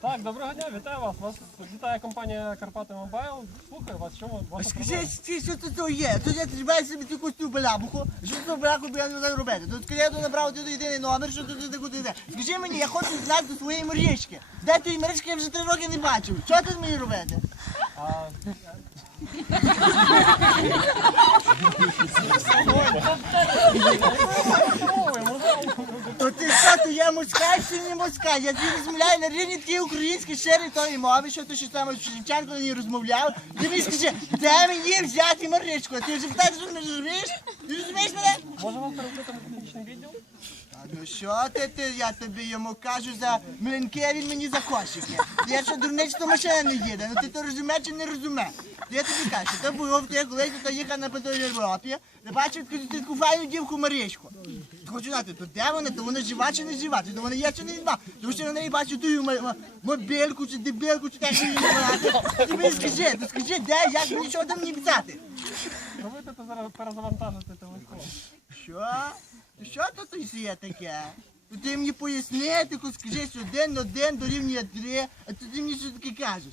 Так, доброго дня, вітаю вас. Вас вітає компанія Карпати Мобайл. Слухаю вас, що Скажи, проблема? що, що це то є? То я тримаю собі цю костю балябуху, що цю балябуху я не знаю робити. Тут я тут набрав тут єдиний номер, що тут ти куди йде. Скажи мені, я хочу знати до своєї мережки. Де тої мережки я вже три роки не бачив. Що тут мені робити? А, ти що, то я москаль чи не москаль? Я тобі розмовляю на рівні такій українській щирій тої мови, що ти що саме Шевченко не розмовляв. Ти мені скажи, де мені взяти мережку? Ти вже що не розумієш? Ти розумієш мене? може вам перейти на? А ну що ти, ти, я тобі йому кажу за млинки, а він мені за кошики. Я що дурнич, то машина не їде. Ну ти то розумієш чи не розумієш? Я тобі кажу, то був ти колись то їхав на Петрові Європі, не бачив таку файну дівку Марічку. Хочу знати, то де вона, то вона жива чи не жива, то вона є чи не жива. Тому що на неї бачу ту м- м- мобільку чи дебілку, чи так її називати. Ти мені скажи, то скажи, де, як мені що там мені взяти? Пробуйте то зараз перезавантажити телефон. Що? То Що тут є таке? То ти мені поясни, ти скажи, що один на один дорівнює три, а ти мені що таке кажеш?